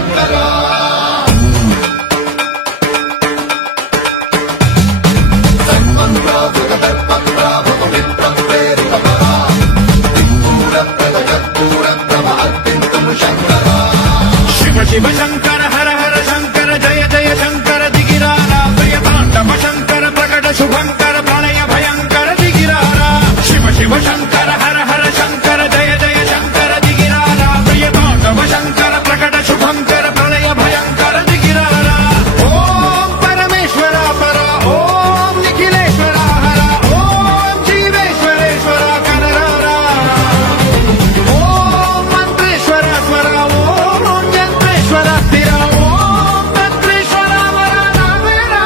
శంకరా శివ శంకర హర హర శంకర జయ జయ శంకర దిగిరారా ప్రియతాండవ శంకర ప్రకట శుభంకర ప్రళయ భయంకర దిగిరారా శివ శివ శంకర హర హర శంకర జయ జయ శంకర దిగిరారా ప్రియతాండవ శంకర ప్రకట శుభంకర ప్రళయ భయంకర దిగిరారా ఓం పరమేశ్వర పర ఓం నిఖిలేశ్వర హర ఓం జీవేశ్వరేశ్వర కనరారా ఓం మంత్రేశ్వర స్వర ఓం యంత్రేశ్వర స్థిర ఓం మంత్రేశ్వర వర నామేరా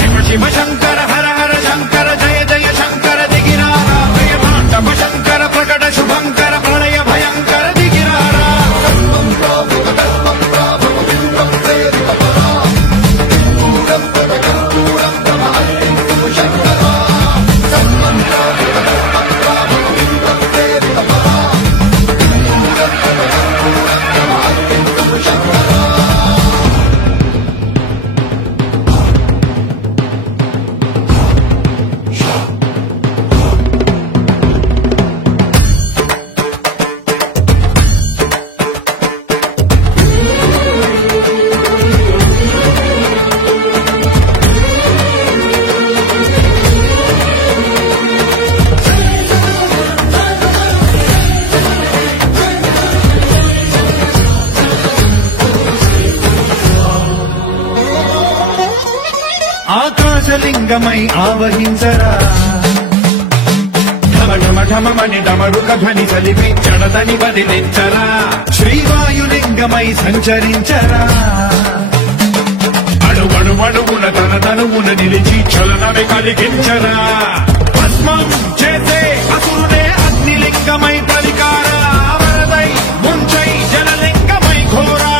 శివ శివ శంకర హర హర శంకర జయ జయ శంకర దిగిరారా ప్రియతాండవ శంకర ప్రకట శుభంకర ప్రళయ భయంకర దిగిరారా ఆకాశలింగమై ఆవహించరా ఢమఢమఢమని డమరుక ధ్వని చలిపి జడదని వదిలించరా శ్రీవాయులింగమై సంచరించరా అణువణువున తన తనువున నిలిచి చలనమే కలిగించరా భస్మం చేసే అసురునే అగ్నిలింగమై పరికారా వరదై ముంచై జలలింగమై ఘోరా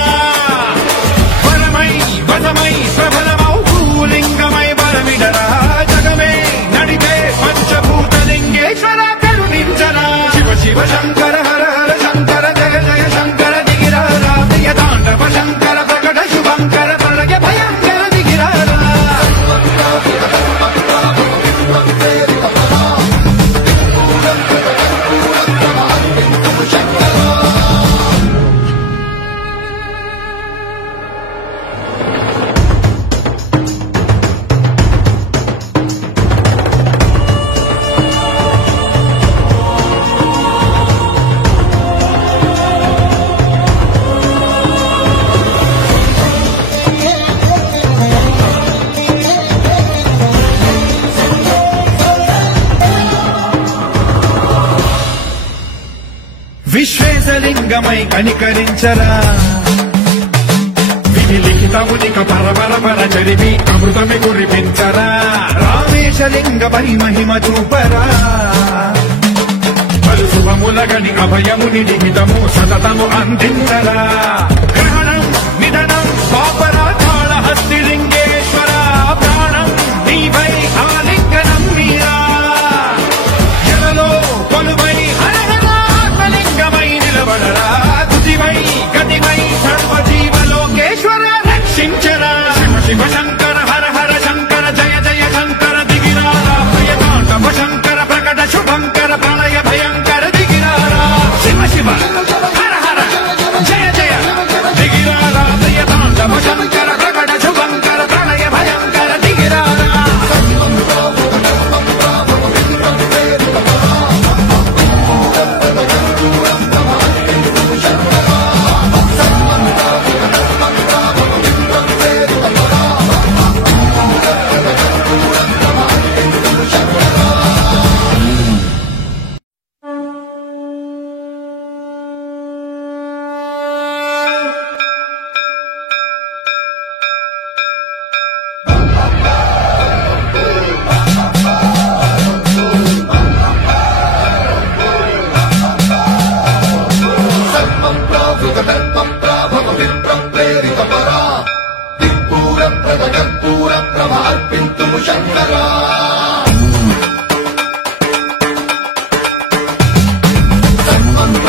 వరమై వదమై ప్రబలమౌ భూలింగమై బలమిడరా జగమే నడిపే పంచభూతలింగేశ్వర కరుణించరా శివ శివ శంకర హర హర శంకర జయ జయ శంకర దిగిరారా ప్రియతాండవ శంకర ప్రకట శుభంకర ప్రళయ భయంకర దిగిరారా విశ్వేశలింగమై కనికరించరా విధి లిఖితమునిక పరపర చరివి అమృతమి కురిపించరా రామేశలింగమై మహిమ చూపరా పలు శుభములగని అభయముని లిఖితము సతతము అందించరా గ్రహణం నిధనం పాపరా కాళహస్తి లింగేశ్వర ప్రాణం నీవై ఆలింగనం మీరా జలలో కొలువై హరహరాత్మలింగమై నిలబడరా తుదివై గతివై సర్వజీవలోకేశ్వర రక్షించరా శివ శివ శంకర హర హర శంకర జయ జయ శంకర దిగిరారా ప్రియతాండవ శంకర ప్రకట శుభంకర ప్రళయ భయంకర దిగిరారా శివ శివ హర హర జయ జయ దిగిరారా ప్రియతాండవ శంకర ప్రకట శుభంకర ప్రళయ భయంకర దిగిరారా శంకరా సన్మంత్ర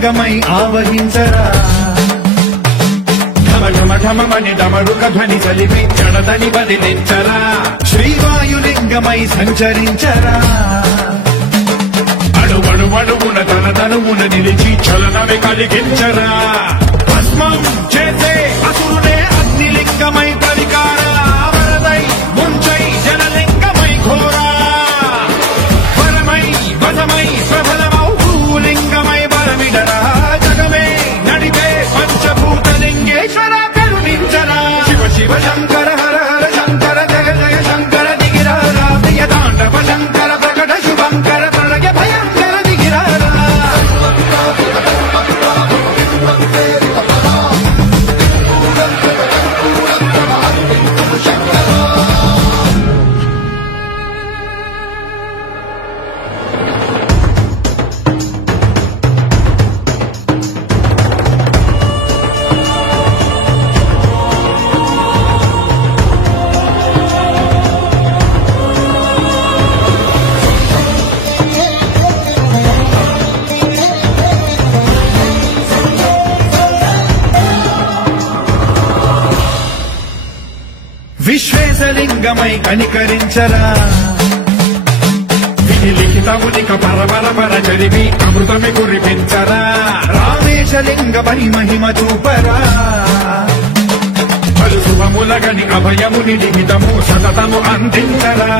విశ్వేశలింగమై ఆవహించరా ఢమ ఢమ ఢమమని డమరుక ధ్వని చలిపి జడదని బదిలించరా శ్రీవాయులింగమై సంచరించరా అడువడువడువున తన తనువున నిలిచి చలనమే కలిగించరా భస్మం చేసే అసురునే అగ్నిలింగమై పరికారా వరదై ముంచై జలలింగమై ఘోరా వరమై వదమై ప్రబలమౌ భూలింగమై బలమిడరా జగమే నడిపే పంచభూతలింగేశ్వర కరుణించరా శివ శివ శంకర హర హర శంకర జయ జయ శంకర దిగిరారా ప్రియ తాండవ శంకర ప్రకట శుభంకర ప్రళయ భయంకర దిగిరారా విశ్వేశలింగమై కనికరించరా విధి లిఖితమునిక పరపర చదివి అమృతమి కురిపించరా రామేశలింగమై మహిమ చూపరా పలు శుభములగని అభయముని లిఖితము సతతము అందించరా